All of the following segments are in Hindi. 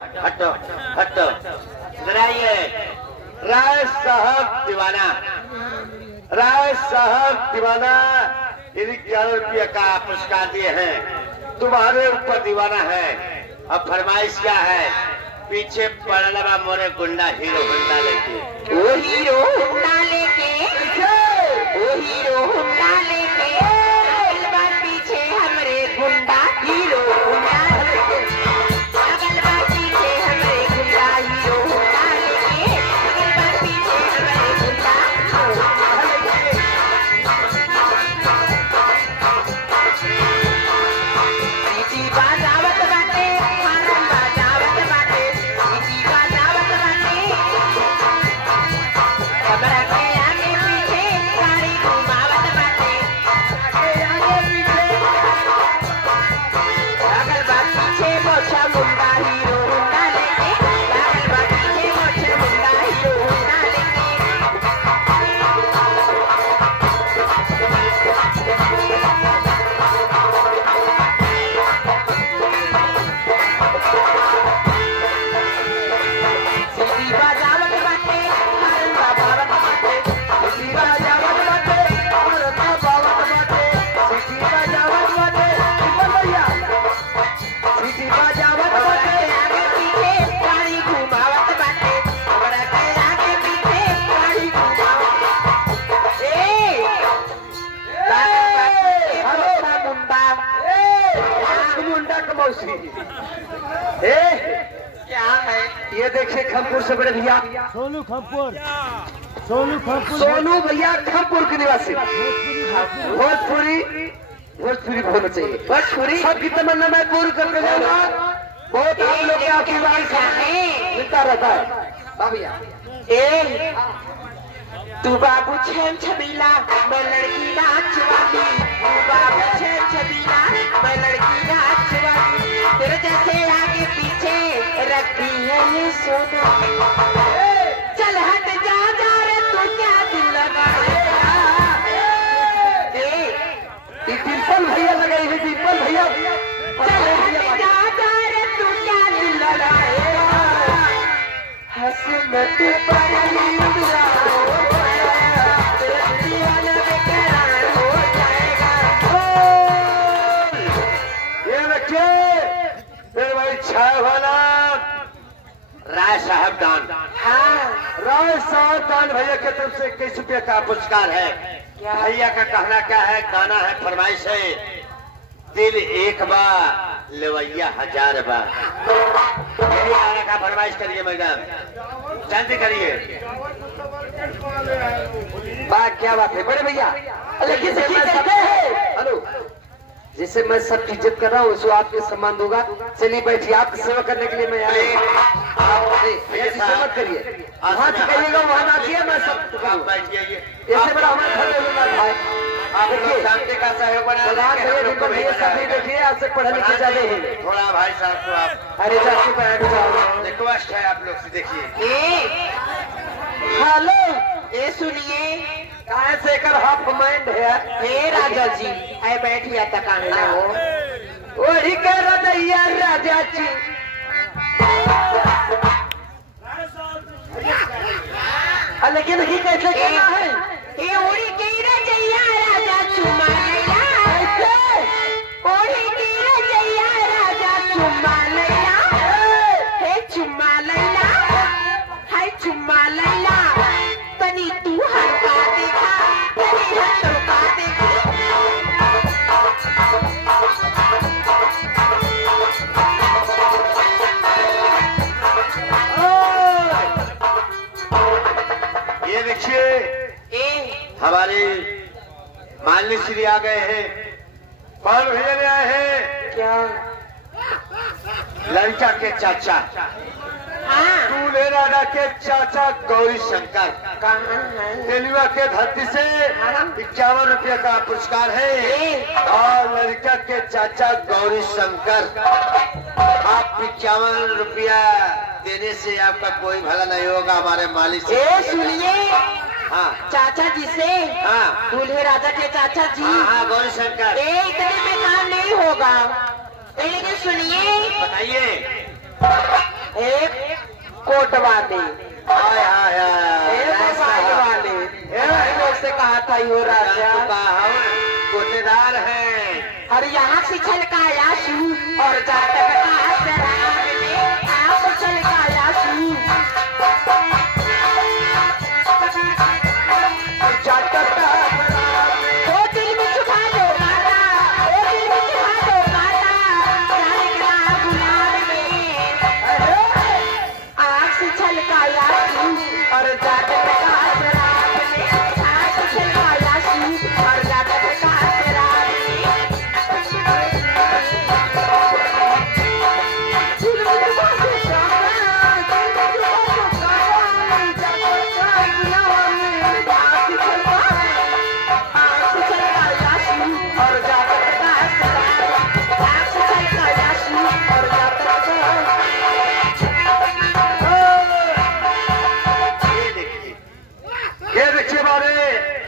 हटो हटो जरा ये राय साहब दीवाना, राय साहब दीवाना 11 रुपये का पुरस्कार दिए हैं। तुम्हारे ऊपर दीवाना है। अब फरमाइश क्या है? पीछे पड़ने वाला मोरे गुंडा हीरो होंडा लेके, वो हीरो होंडा लेके, वो हीरो होंडा लेके, अगल बार पीछे हमरे गुंडा हीरो होंडा लेके, अगल बार पीछे हमरे गुंडा हीरो होंडा लेके, अगल बार पीछे हमरे गुंडा सीटी बाजावत बाटे, हारम बाजावत बाटे, सीटी बाजावत बाटे, कमरा के आगे पीछे गाड़ी घुमावत बाटे, अगल बार पीछे मोछा मुंडा हीरो होंडा लेके, अगल बार पीछे मोछा मुंडा हीरो होंडा लेके, सीटी बाजावत बाटे, हारन बाजावत बाटे, सीटी बाजावत बाटे, हारन बाजावत बाटे, सीटी बाजावत बाटे, भैया सीटी बाजावत बाटे, आगे पीछे गाड़ी घुमावत बाटे, हमरा के आगे पीछे गाड़ी घुमावत। हेलो मुंडा, मुंडा का मौसी क्या है? ये देखिए खमपुर से बड़े भैया सोनू खमपुर, सोनू खमपुर, सोनू भैया खमपुर के निवासी। भोजपुरी भोजपुरी बोलना चाहिए। भोजपुरी सबकी तमन्ना मैं पूरी करके जाऊंगा। बहुत आप लोग के आशीर्वाद से मिलता रहता है। हाँ भैया, ए तू बाबू छेम छबीला, मैं लड़की नाच वाली, तू बाबू छेम छबीला, मैं लड़की नाच वाली, तेरे जैसे आगे पीछे रखी है ये सोना, चल हट जा जा रे तू क्या दिल लगाएगा, ये डिम्पल भैया लगाई है। डिम्पल भैया चल हट जा जा रे तू क्या दिल लगाएगा, हंस मत पड़ी उड़ाओ तेरा दीवाना बेकरार हो जाएगा। ये देखिए मेरे भाई छाया वाला राय साहब दान, हाँ राय साहब दान भैया की तरफ से 21 रुपये का पुरस्कार है। भैया का कहना क्या है? गाना है, फरमाइश है, दिल एक बार लेवैया 1000 बार। यही गाना का फरमाइश करिए मैडम, जल्दी करिए। बात क्या बात है बड़े भैया? लेकिन जैसे मैं सब हेलो, जैसे मैं सबकी इज्जत कर रहा हूँ उसको आपके सम्मान दूंगा। चलिए बैठिए, आपकी सेवा करने के लिए मैं आया। ऐसी मत करिए, वहाँ कहिएगा वहाँ नाचिए, मैं सब बैठिए। इससे बड़ा हमारे घर में बात है। आप लोग शांति का सहयोग बना देखिए, आपसे पढ़े लिखे ज्यादा है थोड़ा भाई साहब को आप। अरे जाके बैठ जाओ, रिक्वेस्ट है आप लोग से। देखिए हेलो, ये सुनिए, काहे से कर हाफ माइंड है। हे राजा जी, आए बैठिया तकाने लगो, वही कह रहा यार राजा जी। लेकिन ही कैसे कहना है? ये उड़ी की रजैया राजा चुमा लैला, उड़ी की रजैया राजा चुमा लैला, हे चुमा लैला, हाय चुमा लैला, तनी तू हल्का देखा, तनी हल्का देखा, ये देखिए हमारे मालिनी श्री आ गए हैं। कौन भैया ने आए हैं? क्या? लड़का के चाचा, हाँ दूल्हे राजा के चाचा गौरी शंकर, कहाँ है? तेलुआ के धरती से 51 रुपये का पुरस्कार है। और लड़का के चाचा गौरी शंकर, आप 51 रुपया देने से आपका कोई भला नहीं होगा हमारे मालिक से। सुनिए, हाँ चाचा जी से, हाँ दूल्हे राजा के चाचा जी, हाँ गौरी शंकर, इतने में काम नहीं होगा। लेकिन सुनिए, बताइए। कोट वाले, हाय हाय हाय मोबाइल वाले, लोग से कहा था यो राजा कोटेदार है। और यहाँ से छलकाया शू और जातक का शराब में आप छलकाया शू जातक का ओ दिल में छुपा दो माता, ओ दिल में छुपा दो माता, जाने का गुलाब में आँख से छलकाया शू और जातक का शराब में आँख से छलकाया शू और जातक का शराब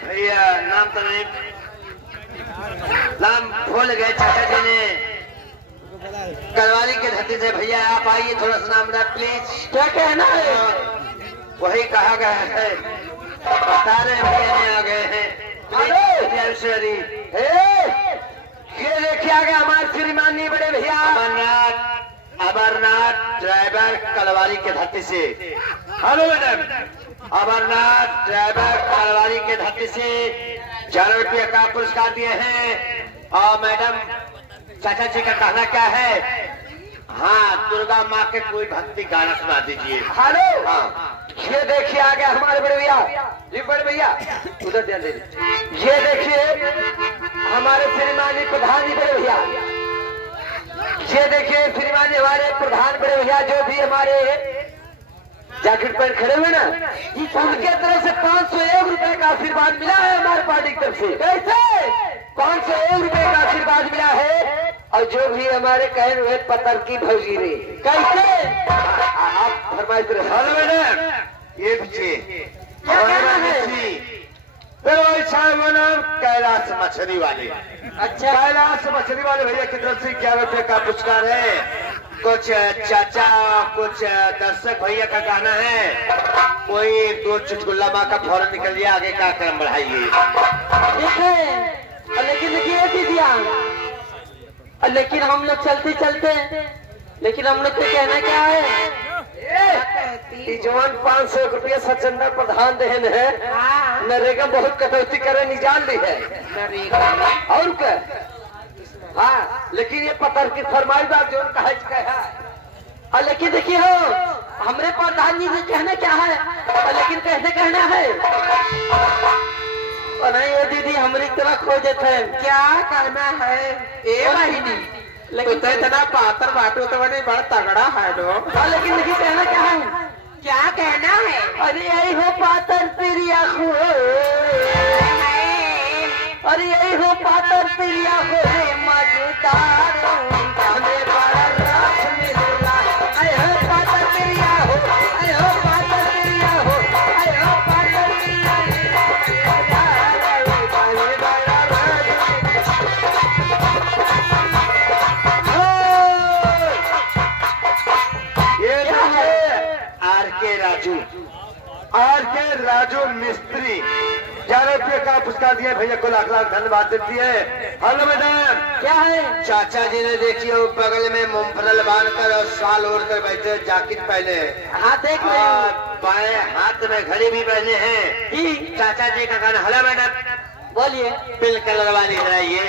भैया नाम तो नहीं, नाम भूल गए चाचा जी ने। कलवारी के धरती से भैया आप आइए, थोड़ा सा नाम प्लीज। क्या कहना है? वही कहा गया है, सारे भैया आ गए हैं। ये देखिए आ गए हमारे श्रीमानी बड़े भैया अमरनाथ ड्राइवर कलवारी के धरती से। Hello madam, Amarnath driver Kalwari के धरती से 4 रुपये का पुरस्कार दिए हैं। और मैडम चाचा जी का कहना क्या है? हाँ, दुर्गा माँ के कोई भक्ति गाना सुना दीजिए। हेलो, हाँ, ये देखिए आ गया हमारे बड़े भैया, जी बड़े भैया उधर ध्यान दे। ये देखिए हमारे श्रीमानी प्रधान जी बड़े भैया, ये देखिए श्रीमानी हमारे प्रधान बड़े भैया जो भी हमारे जैकेट पर खड़े हुए ना, उनके तरफ से 501 रुपए का आशीर्वाद मिला है हमारे पार्टी की तरफ से। कैसे 501 रुपए का आशीर्वाद मिला है? और जो भी हमारे कहे हुए पतर की भौजी रे कैसे आप फरमाइश करें। हेलो मैडम, ये पीछे क्या कहना है? कैलाश मछली वाले। अच्छा, कैलाश मछली वाले भैया की तरफ से 11 रुपए का पुरस्कार है। कुछ चाचा कुछ दर्शक भैया का कहना है कोई 1-2 चुटकुल्ला माँ का फौरन निकल दिया, आगे का क्रम बढ़ाइए। ठीक है, लेकिन देखिए दीदिया, लेकिन हम लोग चलते चलते, लेकिन हम लोग को कहना क्या है? जवान 500 रुपया सचंदा प्रधान देन है। नरेगा बहुत कटौती करे निजान ली है और क्या? हाँ, लेकिन ये पतर की फरमाइश बात जो कहा। लेकिन देखिए हो हमरे प्रधान जी से कहना क्या है? लेकिन कैसे कहना है? नहीं ये दीदी हमारी तरह खोजे थे। क्या कहना है? ए वाहिनी, लेकिन तो इतना पातर बाटो तो बड़े बड़ा तगड़ा है लो। लेकिन देखिए कहना क्या है? क्या कहना है? अरे यही हो पातर तेरी आंखों, अरे यही हो पातर तेरी आंखों रे मजेदार, हमें बड़ा रस मिलेगा। अरे हो पातर तेरी आंखों, अरे हो पातर तेरी आंखों, अरे हो पातर तेरी आर के राजू मिस्त्री 11 रुपये का पुरस्कार दिया भैया को लाख लाख धन्यवाद देती है। हेलो मैडम, क्या है? चाचा जी ने देखिए बगल में मूंगफली बांध कर और शाल ओढ़ कर बैठे, जैकेट पहने, हाँ देख रहे हो, बाएं हाथ में घड़ी भी पहने हैं। चाचा जी का गाना। हेलो मैडम, बोलिए। बिल कलर वाली कराइए,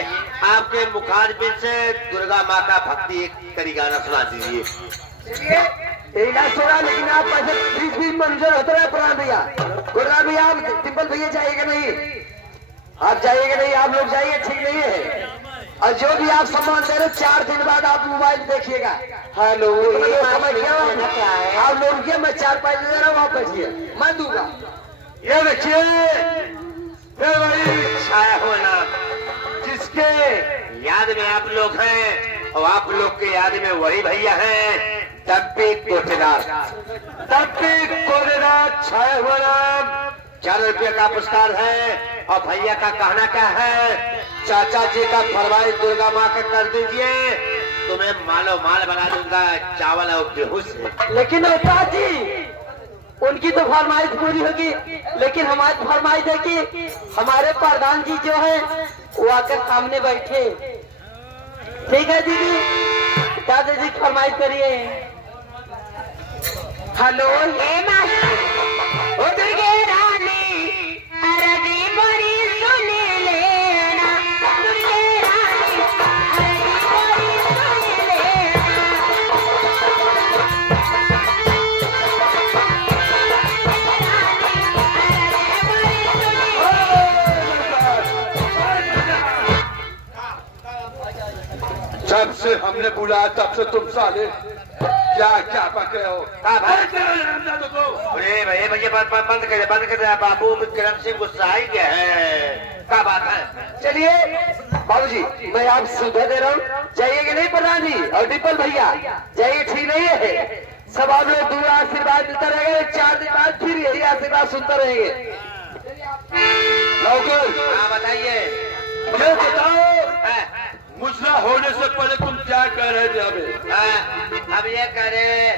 आपके मुखारबिन से दुर्गा माँ का भक्ति एक करी गाना सुना दीजिए। सोना, लेकिन आप पैसे फीस भी मंजूर होता है पुरान भैया। गुर्रा भैया आप टिम्पल भैया जाइएगा नहीं, आप जाइएगा नहीं, आप लोग जाइए, ठीक नहीं है। और जो भी आप सामान दे रहे 4 दिन बाद आप मोबाइल देखिएगा। हेलो, समझ गया आप लोग, ये मैं 4 पैसे दे रहा हूँ, आप बैठिए, मैं दूंगा। ये देखिए वही छाया होना जिसके याद में आप लोग हैं और आप लोग के याद में वही भैया हैं, टप्पी कोटेदार। टप्पी कोटेदार छाया हुआ नाम, 4 रुपये का पुरस्कार है। और भैया का कहना क्या है? चाचा जी का फरमाइश दुर्गा माँ का कर दीजिए, तुम्हें मालो माल बना दूंगा चावल और गेहूं से। लेकिन उस्ताद जी उनकी तो फरमाइश पूरी होगी, लेकिन हमारी फरमाइश है कि हमारे प्रधान जी जो है वो आकर सामने बैठे। ठीक है दीदी, दादा जी फरमाइश करिए। हेलो ये मास्टर, ओ दुर्गे रानी अरजी मोरी सुन लेना, दुर्गे रानी अरजी मोरी सुन लेना। जब से हमने बुलाया तब से तुम साले क्या क्या पके हो? अरे भैया भैया बंद कर दे बाबू, विक्रम सिंह गुस्सा ही गया है। क्या बात है? चलिए बाबूजी मैं आप सुबह दे रहा हूँ, जाइए कि नहीं प्रधान जी और डिपल भैया जाइए, ठीक नहीं है? सब आप लोग दुआ आशीर्वाद मिलता रहेगा, 4 दिन बाद फिर यही आशीर्वाद सुनते रहेंगे। नौकर हाँ बताइए। ये बताओ मुजरा होने से पहले तुम क्या कह रहे थे हमें? अब ये कह रहे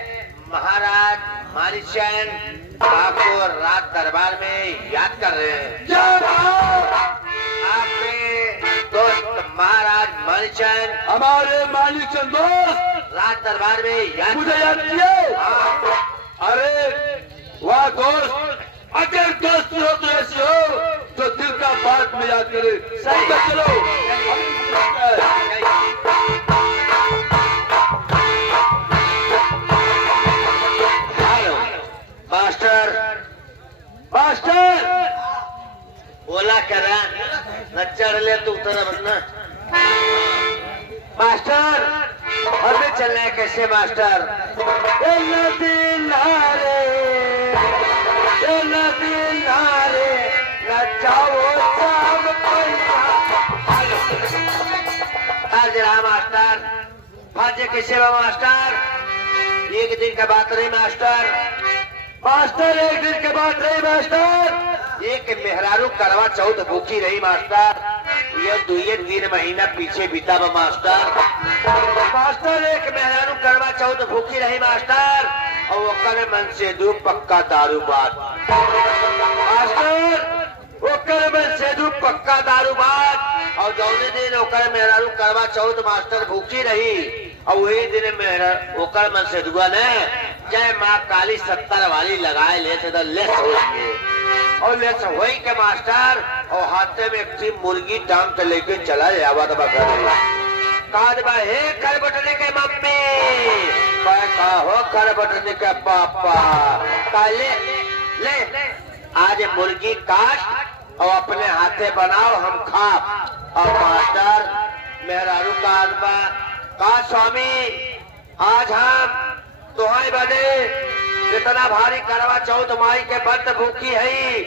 महाराज मालीचंद आपको रात दरबार में याद कर रहे हैं। क्या आपके दोस्त महाराज मालीचंद हमारे मालिक चंद दोस्त रात दरबार में याद मुझे याद किए? हाँ। अरे वाह दोस्त, अगर दोस्त हो तो ऐसी हो तो दिल का बात में याद करे। सही तो चलो मास्टर मास्टर बोला करा न चढ़ ले तू उतर बनना। मास्टर हमें चलना है कैसे मास्टर? नदी नारे नचाओ सब जरा मास्टर भाजे कैसे बा मास्टर? एक दिन का बात नहीं मास्टर, मास्टर एक दिन के बाद रही मास्टर। एक मेहरारू करवा चौथ भूखी रही मास्टर, ये 2-3 महीना पीछे बीता बा मास्टर। मास्टर एक मेहरारू करवा चौथ भूखी रही मास्टर, और ओकर मन से दू पक्का दारू बात मास्टर, ओकर मन से दू पक्का दारू बात। और जौने दिन ओकर मेहरारू करवा चौथ मास्टर भूखी रही, और वही दिन ओकर मन से दुआ ने जय माँ काली 70 वाली लगाए लेते तो लेस होंगे, और लेस वही के मास्टर और हाथे में एक थी मुर्गी टांग के लेके चला जावा तो हे कर बटने के मम्मी हो कर बटने के पापा काले ले आज मुर्गी काट और अपने हाथे बनाओ हम खा। और मास्टर मेहरारू का आदमा का स्वामी आज हम तुहाई बने इतना भारी करवा चौथ माई के व्रत भूखी है,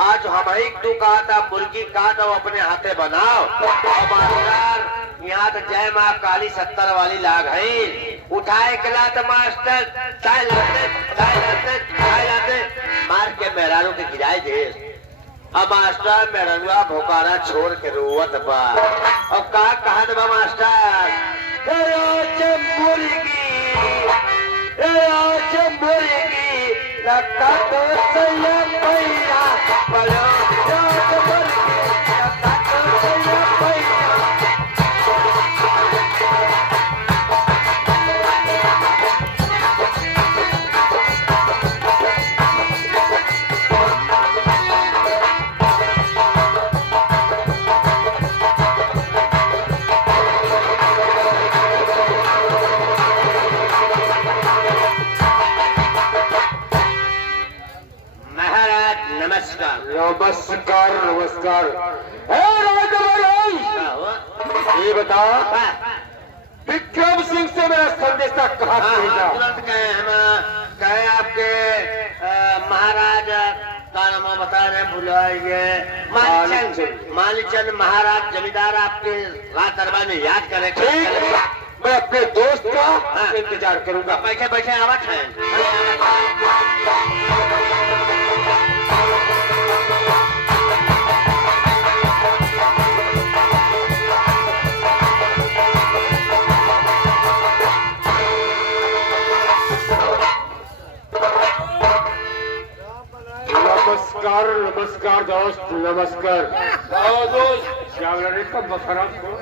आज हम ही तू कहा था मुर्गी काट और अपने हाथे बनाओ। और मास्टर यहाँ तो जय माँ काली 70 वाली लाग है, उठाए के लात मास्टर चाय लाते मार के मेहरारू के गिराए दे। अब मास्टर मेहरुआ भोकारा छोड़ के रोवत बा, और का कहत बा मास्टर? मुर्गी लगता तो सैया पैया बड़ो मुर्गी लगता तो सैया पैया। नमस्कार नमस्कार। ये बताओ विक्रम सिंह से मेरा संदेशा कहाँ भेजा? तुरंत कहे हम कहे आपके महाराज का नाम बता रहे भुलाइए, मालीचंद महाराज जमींदार आपके रात दरबार में याद करे। मैं अपने दोस्त का इंतजार करूंगा। बैठे बैठे आवत है। नमस्कार नमस्कार दोस्त नमस्कार आओ दोस्त क्या बोला रे कब खराब को